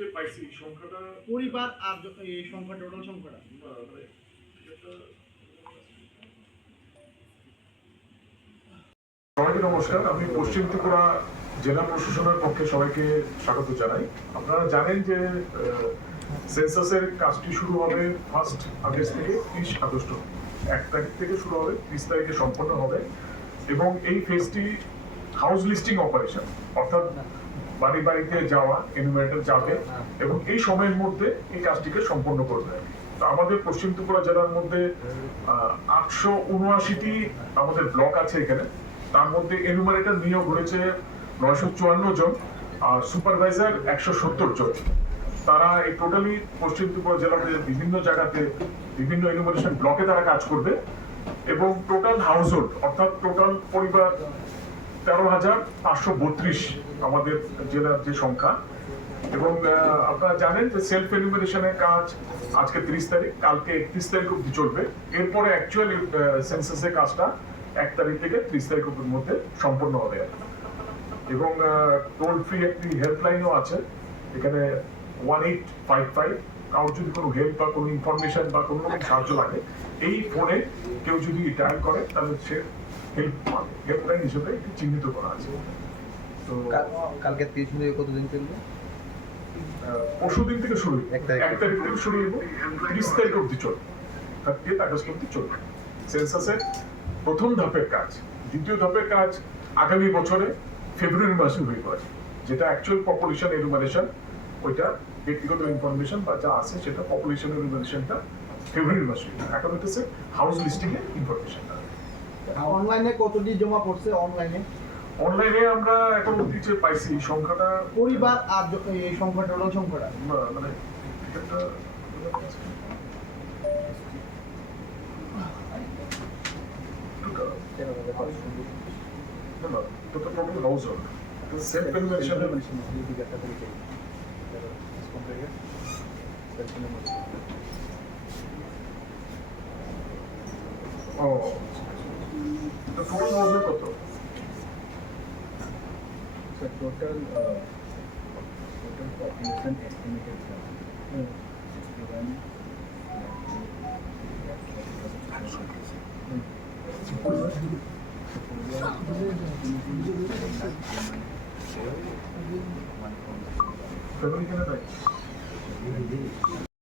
যে পাইছি সংখ্যাটা পরিবার আর এই সংখ্যা টোটাল সংখ্যাটা মানে এটা সবাইকে নমস্কার। আমি পশ্চিম ত্রিপুরা জেলা প্রশাসনের পক্ষে সবাইকে স্বাগত জানাই। আপনারা জানেন যে সেন্সাসের কাজটি শুরু হবে 1 আগস্ট থেকে 30 আগস্ট, 1 তারিখ থেকে শুরু হবে, 30 তারিখে সম্পন্ন হবে এবং এই ফেজটি হাউস লিস্টিং অপারেশন, অর্থাৎ বাড়ি বাড়িতে যাওয়া, এনুমারেটর যাবে এবং এই সময়ের মধ্যে এই কাজটিকে সম্পন্ন করবে। তো আমাদের পশ্চিম ত্রিপুরা জেলার মধ্যে 879টি আমাদের ব্লক আছে এখানে। তার মধ্যে এনুমারেটর নিয়োগ হয়েছে 954 জন আর সুপারভাইজার 170 জন। তারা এই টোটালি পশ্চিম ত্রিপুরা জেলাতে বিভিন্ন জায়গাতে বিভিন্ন এনুমারেশন ব্লকে তারা কাজ করবে এবং টোটাল হাউস হোল্ড অর্থাৎ টোটাল পরিবার 13,532 আমাদের জেলার যে সংখ্যা। এবং আপনারা জানেন যে সেলফ এনুমারেশনের কাজ আজকে 30 তারিখ, কালকে 31 তারিখ অব্দি চলবে। এরপরে অ্যাকচুয়াল সেন্সাসের কাজটা 1 তারিখ থেকে 30 তারিখের মধ্যে সম্পন্ন হবে। এবং টোল ফ্রি একটি হেল্পলাইনও আছে এখানে 1855। কারোর যদি কোনো হেল্প বা কোনো ইনফরমেশন বা কোনো রকম সাহায্য লাগে, এই ফোনে কেউ যদি ডায়াল করে তাহলে সে হেল্প পাবে। হেল্পলাইন হিসেবে এটি চিহ্নিত করা আছে। তো কালকে 30 থেকে কতদিন চলবে? পরশু দিন থেকে শুরু, 1 তারিখ থেকে শুরু হইব, 30 তারিখ অব্দি চলবে, 30 আগস্ট অব্দি চলবে। সেন্সাসের প্রথম ধাপের কাজ, দ্বিতীয় ধাপের কাজ আগামী বছরে ফেব্রুয়ারি মাসে হয়ে যাবে, যেটা অ্যাকচুয়াল পপুলেশন এনুমারেশন, ওইটা ব্যক্তিগত ইনফরমেশন বা যা আছে সেটা পপুলেশন এনুমারেশনটা ফেব্রুয়ারি মাসে হয়ে যাবে। এখন হচ্ছে হাউস লিস্টিং এর ইনফরমেশনটা। অনলাইনে কতটি জমা পড়ছে? অনলাইনে আমরা এখন অব্দি যে পাইছি সংখ্যাটা পরিবার আর এই সংখ্যা টোটাল সংখ্যাটা মানে একটা total household. Self enumeration. Oh, the total household কত? Total population estimated 61. Family কেন তাই?